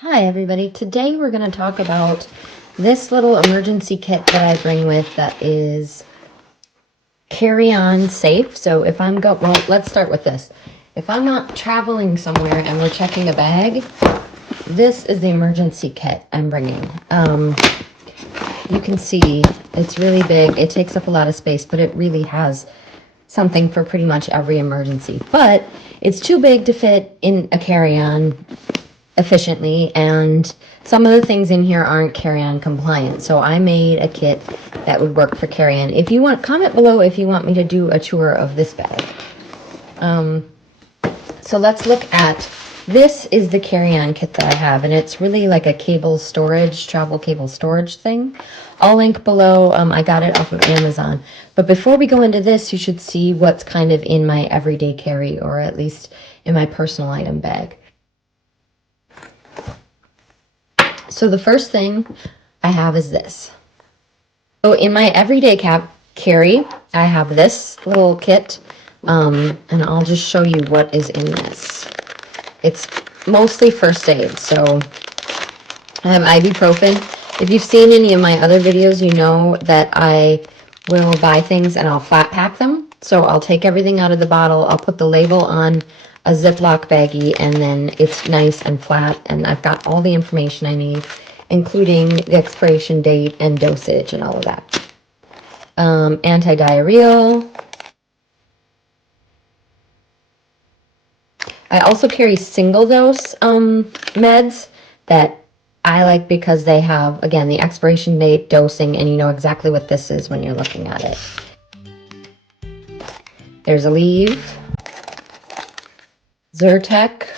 Hi everybody, today we're going to talk about this little emergency kit that I bring with that is carry-on safe. So if well, let's start with this. If I'm not traveling somewhere and we're checking a bag, this is the emergency kit I'm bringing. You can see it's really big. It takes up a lot of space, but it really has something for pretty much every emergency. But it's too big to fit in a carry-on efficiently, and some of the things in here aren't carry-on compliant. So I made a kit that would work for carry-on. If you want, comment below if you want me to do a tour of this bag. So let's look at, this is the carry-on kit that I have, and it's really like a cable storage, travel cable storage thing. I'll link below. I got it off of Amazon. But before we go into this, you should see what's kind of in my everyday carry, or at least in my personal item bag. So the first thing I have is this. So in my everyday carry, I have this little kit, and I'll just show you what is in this. It's mostly first aid. So I have ibuprofen. If you've seen any of my other videos, you know that I will buy things and I'll flat pack them. So I'll take everything out of the bottle, I'll put the label on a Ziploc baggie, and then it's nice and flat, and I've got all the information I need, including the expiration date and dosage and all of that. Anti-diarrheal. I also carry single dose meds that I like because they have, again, the expiration date, dosing, and you know exactly what this is when you're looking at it. There's Aleve, Zyrtec.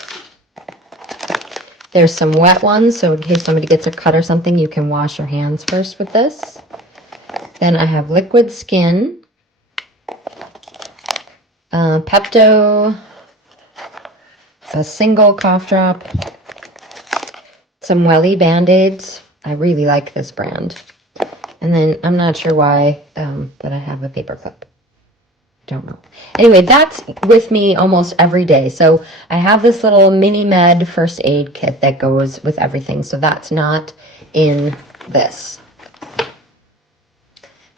There's some wet ones, so in case somebody gets a cut or something, you can wash your hands first with this. Then I have Liquid Skin, Pepto, a single cough drop, some Welly Band-Aids. I really like this brand. And then I'm not sure why, but I have a paper clip. Don't know. Anyway, that's with me almost every day. So I have this little mini med first aid kit that goes with everything. So that's not in this.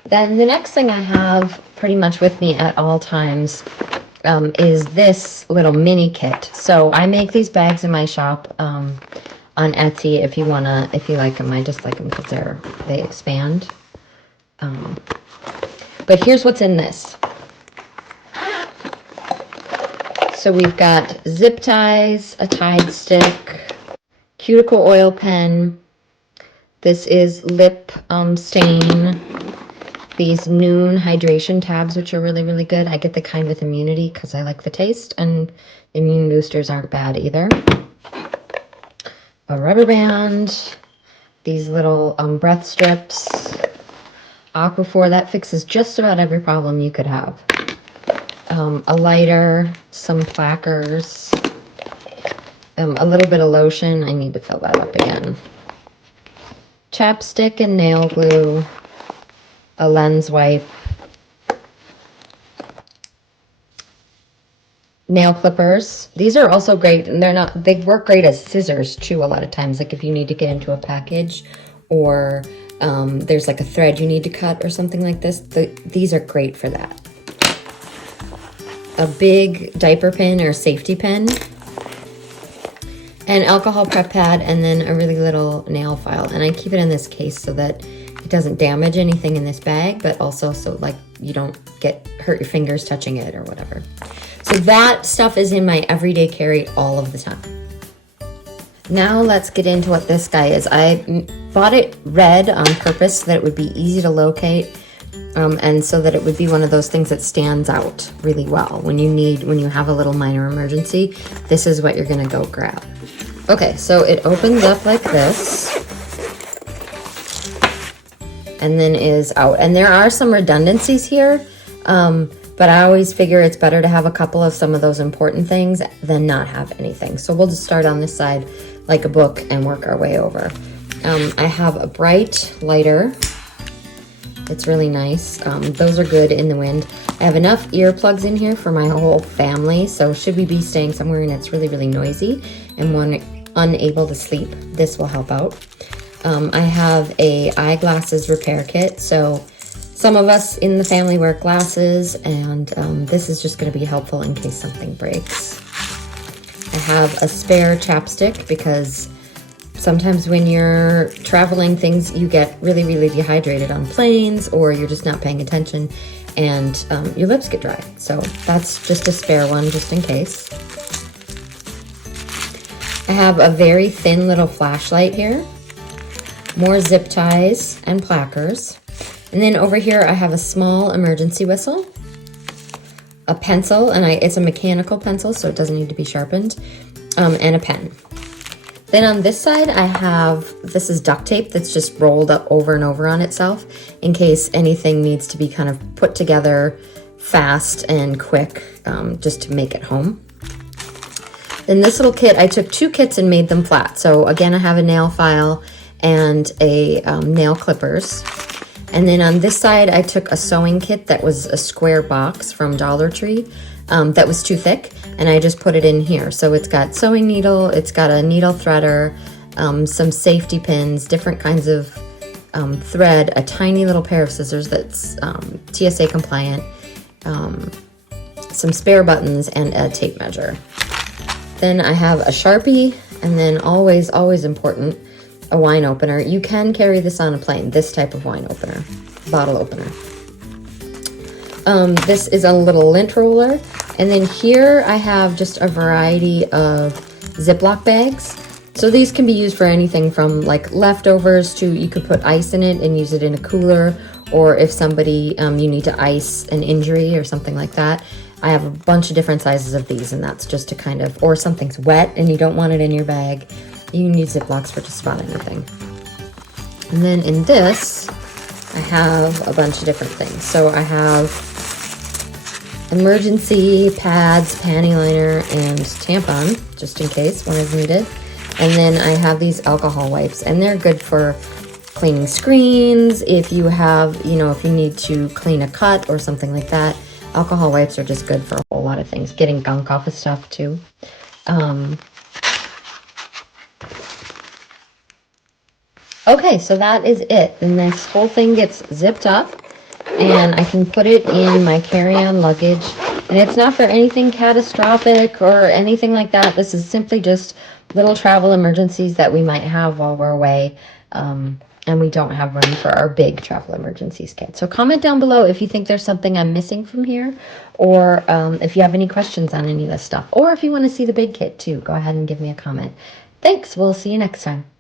Then the next thing I have pretty much with me at all times is this little mini kit. So I make these bags in my shop on Etsy. If you like them. I just like them because they expand. But here's what's in this. So we've got zip ties, a Tide stick, cuticle oil pen. This is lip stain. These Noon hydration tabs, which are really, really good. I get the kind with immunity because I like the taste, and immune boosters aren't bad either. A rubber band. These little breath strips. Aquaphor, that fixes just about every problem you could have. A lighter, some plackers, a little bit of lotion. I need to fill that up again. Chapstick and nail glue, a lens wipe, nail clippers. These are also great, and they work great as scissors too a lot of times, like if you need to get into a package, or there's like a thread you need to cut or something like this. These are great for that. A big diaper pin or safety pin, an alcohol prep pad, and then a really little nail file. And I keep it in this case so that it doesn't damage anything in this bag, but also so like you don't hurt your fingers touching it or whatever. So that stuff is in my everyday carry all of the time. Now let's get into what this guy is. I bought it red on purpose so that it would be easy to locate. And so that it would be one of those things that stands out really well when you have a little minor emergency. This is what you're gonna go grab. Okay, so it opens up like this and then is out. And there are some redundancies here, but I always figure it's better to have a couple of some of those important things than not have anything. So we'll just start on this side like a book and work our way over. I have a bright lighter. It's really nice. Those are good in the wind. I have enough earplugs in here for my whole family, so should we be staying somewhere and it's really, really noisy and unable to sleep, this will help out. I have a eyeglasses repair kit. So some of us in the family wear glasses, and this is just going to be helpful in case something breaks. I have a spare chapstick because sometimes when you're traveling, you get really, really dehydrated on planes, or you're just not paying attention and your lips get dry. So that's just a spare one just in case. I have a very thin little flashlight here, more zip ties and plackers. And then over here I have a small emergency whistle, a pencil, and it's a mechanical pencil, so it doesn't need to be sharpened, and a pen. Then on this side I have, this is duct tape that's just rolled up over and over on itself in case anything needs to be kind of put together fast and quick, just to make it home. Then this little kit, I took 2 kits and made them flat. So again, I have a nail file and a nail clippers. And then on this side, I took a sewing kit that was a square box from Dollar Tree that was too thick, and I just put it in here. So it's got sewing needle, it's got a needle threader, some safety pins, different kinds of thread, a tiny little pair of scissors that's TSA compliant, some spare buttons, and a tape measure. Then I have a Sharpie, and then always, always important, a wine opener. You can carry this on a plane, this type of wine opener, bottle opener. This is a little lint roller. And then here I have just a variety of Ziploc bags. So these can be used for anything from like leftovers to, you could put ice in it and use it in a cooler, or if somebody, you need to ice an injury or something like that. I have a bunch of different sizes of these, and that's just to kind of, or something's wet and you don't want it in your bag, you can use Ziplocs for just about anything. And then in this, I have a bunch of different things. So I have emergency pads, panty liner, and tampon, just in case one is needed. And then I have these alcohol wipes, and they're good for cleaning screens. If you have, if you need to clean a cut or something like that, alcohol wipes are just good for a whole lot of things. Getting gunk off of stuff too. Okay, so that is it. And this whole thing gets zipped up, and I can put it in my carry-on luggage. And it's not for anything catastrophic or anything like that. This is simply just little travel emergencies that we might have while we're away. And we don't have room for our big travel emergencies kit. So comment down below if you think there's something I'm missing from here, or if you have any questions on any of this stuff, or if you want to see the big kit too, go ahead and give me a comment. Thanks. We'll see you next time.